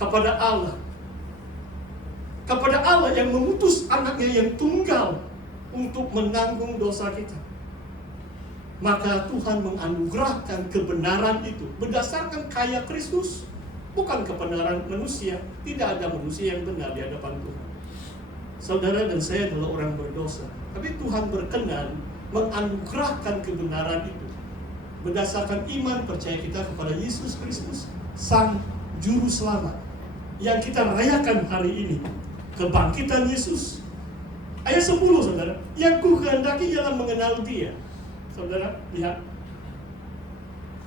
kepada Allah. Kepada Allah yang mengutus anaknya yang tunggal untuk menanggung dosa kita. Maka Tuhan menganugerahkan kebenaran itu berdasarkan karya Kristus, bukan kebenaran manusia. Tidak ada manusia yang benar di hadapan Tuhan. Saudara dan saya adalah orang berdosa, tapi Tuhan berkenan menganugerahkan kebenaran itu berdasarkan iman percaya kita kepada Yesus Kristus, Sang Juru Selamat, yang kita rayakan hari ini. Kebangkitan Yesus. Ayat 10, saudara. Yang kukehendaki ialah mengenal Dia. Saudara, lihat.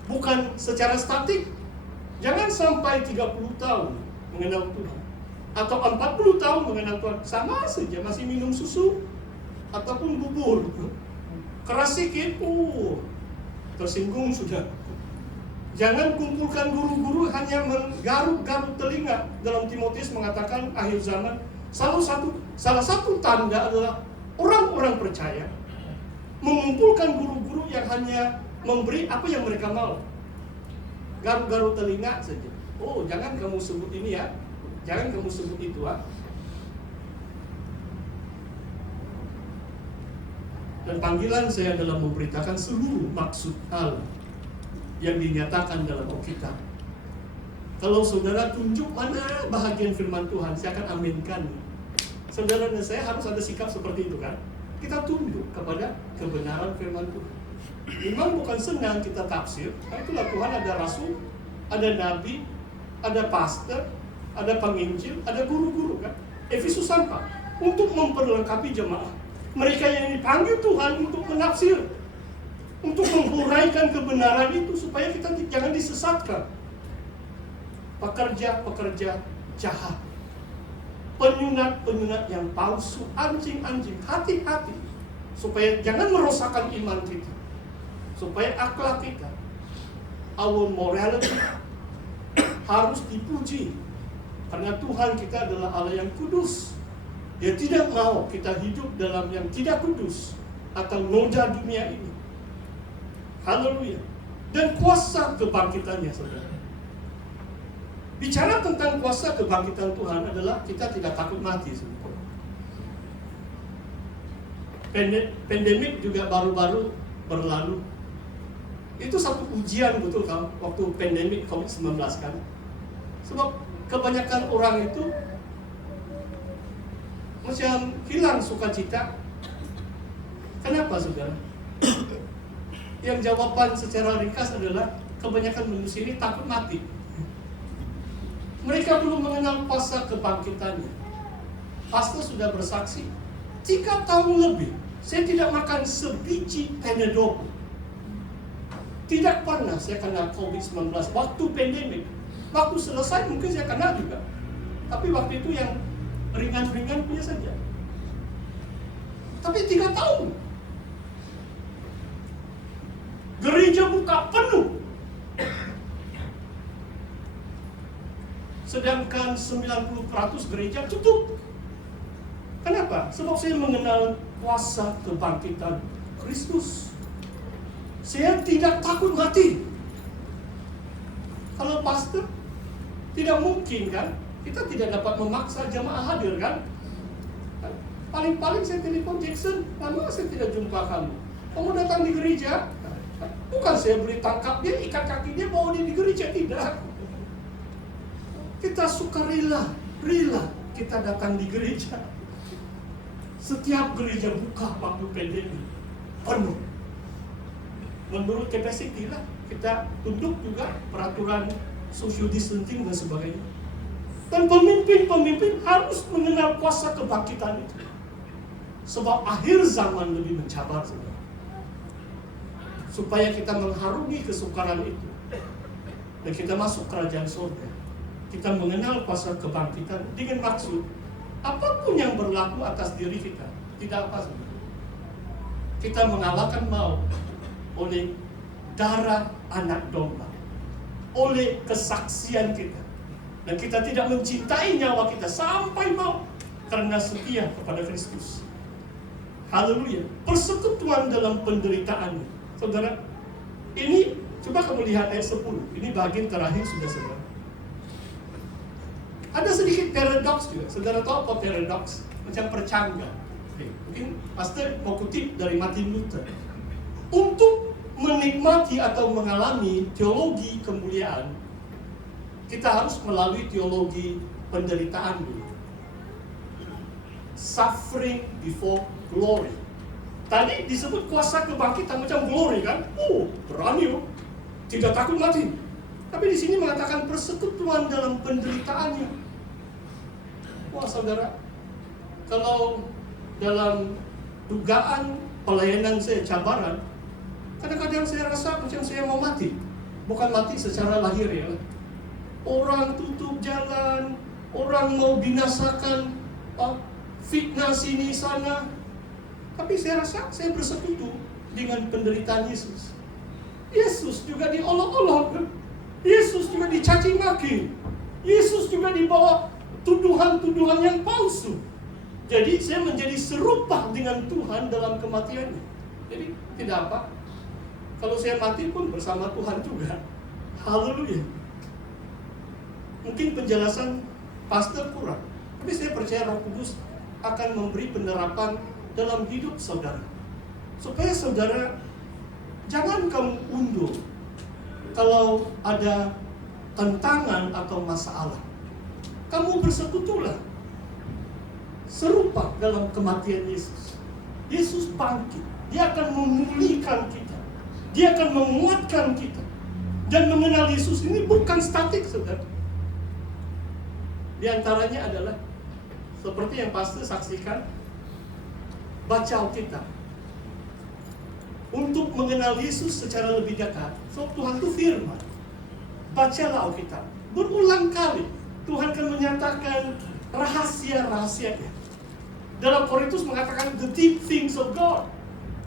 Bukan secara statik. Jangan sampai 30 tahun mengenal Tuhan, atau 40 tahun mengenal Tuhan. Sama saja, masih minum susu ataupun bubur. Keras sikit, tersinggung sudah. Jangan kumpulkan guru-guru hanya menggaruk-garuk telinga. Dalam Timotius mengatakan akhir zaman, salah satu tanda adalah orang-orang percaya mengumpulkan guru-guru yang hanya memberi apa yang mereka mau. Garuk-garuk telinga saja. Jangan kamu sebut ini ya, jangan kamu sebut itu ya. Dan panggilan saya adalah memberitakan seluruh maksud Allah yang dinyatakan dalam Alkitab. Kalau saudara tunjuk mana bahagian firman Tuhan, saya akan aminkan. Saudara dan saya harus ada sikap seperti itu kan. Kita tunduk kepada kebenaran firman Tuhan. Memang bukan senang kita tafsir, karena itulah Tuhan ada rasul, ada nabi, ada pastor, ada penginjil, ada guru-guru kan. Efesus 4 untuk memperlengkapi jemaah. Mereka yang dipanggil Tuhan untuk menafsir, untuk menghuraikan kebenaran itu supaya kita jangan disesatkan. Pekerja-pekerja jahat, penyunat-penyunat yang palsu, anjing-anjing, hati-hati supaya jangan merosakkan iman kita, supaya akhlak kita, our morality harus dipuji, karena Tuhan kita adalah Allah yang kudus. Dia tidak mau kita hidup dalam yang tidak kudus atau noda dunia ini. Haleluya. Dan kuasa kebangkitannya, saudara. Bicara tentang kuasa kebangkitan Tuhan adalah kita tidak takut mati, saudara. Pandemik juga baru-baru berlalu. Itu satu ujian betul kan, waktu pandemik COVID-19 kan. Sebab kebanyakan orang itu macam hilang sukacita. Kenapa, saudara? Yang jawaban secara ringkas adalah kebanyakan manusia ini takut mati. Mereka belum mengenal kuasa kebangkitannya. Pastor sudah bersaksi 3 tahun lebih saya tidak makan sebiji Panadol. Tidak pernah saya kena COVID-19 waktu pandemik. Waktu selesai mungkin saya kena juga, tapi waktu itu yang ringan-ringan punya saja. Tapi 3 tahun gereja buka penuh, sedangkan 90% gereja tutup. Kenapa? Sebab saya mengenal kuasa kebangkitan Kristus. Saya tidak takut mati. Kalau pastor, tidak mungkin kan, kita tidak dapat memaksa jemaah hadir kan. Paling-paling saya telepon Jackson, lama saya tidak jumpa kamu. Kamu datang di gereja? Bukan saya beri tangkap dia, ikat kaki dia, bawa dia di gereja, tidak. Kita suka rela kita datang di gereja. Setiap gereja buka waktu pandemi penuh. Menurut capacity lah, kita tunduk juga peraturan social distancing dan sebagainya. Dan pemimpin-pemimpin harus mengenal kuasa kebangkitan itu. Sebab akhir zaman lebih mencabar, saudara. Supaya kita mengharungi kesukaran itu dan kita masuk kerajaan surga, kita mengenal kuasa kebangkitan dengan maksud apapun yang berlaku atas diri kita, tidak apa, saudara. Kita mengalahkan maut oleh darah anak domba, oleh kesaksian kita, dan kita tidak mencintai nyawa kita sampai maut karena setia kepada Kristus. Haleluya. Persekutuan dalam penderitaan. Saudara, ini coba kamu lihat ayat 10. Ini bagian terakhir sudah, saudara. Ada sedikit paradoks juga. Saudara tahu apa paradoks? Macam percangga. Mungkin pastor mau kutip dari Martin Luther. Untuk menikmati atau mengalami teologi kemuliaan, kita harus melalui teologi penderitaan dulu. Suffering before glory. Tadi disebut kuasa kebangkitan macam glory kan? Oh, berani loh. Tidak takut mati. Tapi di sini mengatakan persekutuan dalam penderitaannya. Wah, saudara, kalau dalam dugaan pelayanan saya cabaran, kadang-kadang saya rasa macam saya mau mati. Bukan mati secara lahir ya. Orang tutup jalan, orang mau binasakan, fitnah sini sana. Tapi saya rasa saya bersekutu dengan penderitaan Yesus. Yesus juga diolok-olok. Yesus juga dicaci maki. Yesus juga dibawa tuduhan-tuduhan yang palsu. Jadi saya menjadi serupa dengan Tuhan dalam kematiannya. Jadi tidak apa. Kalau saya mati pun bersama Tuhan juga. Haleluya. Mungkin penjelasan pastor kurang, tapi saya percaya Roh Kudus akan memberi penerapan dalam hidup saudara, supaya saudara jangan kamu undur kalau ada tantangan atau masalah. Kamu bersekutulah serupa dalam kematian Yesus. Yesus bangkit, Dia akan memulihkan kita, Dia akan menguatkan kita. Dan mengenal Yesus ini bukan statik, saudara. Di antaranya adalah seperti yang pastor saksikan, baca Alkitab. Untuk mengenal Yesus secara lebih dekat, so Tuhan itu firman. Bacalah Alkitab. Berulang kali Tuhan akan menyatakan rahasia-rahasianya. Dalam Korintus mengatakan the deep things of God.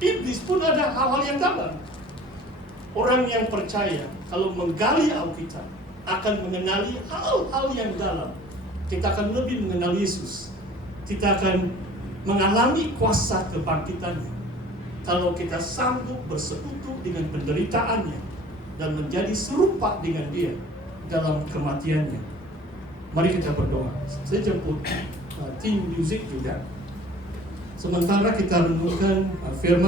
Iblis pun ada hal-hal yang dalam. Orang yang percaya kalau menggali Alkitab akan mengenali hal-hal yang dalam. Kita akan lebih mengenal Yesus. Kita akan mengalami kuasa kebangkitannya. Kalau kita sanggup bersekutu dengan penderitaannya dan menjadi serupa dengan Dia dalam kematiannya. Mari kita berdoa. Saya jemput tim musik juga. Sementara kita renungkan firman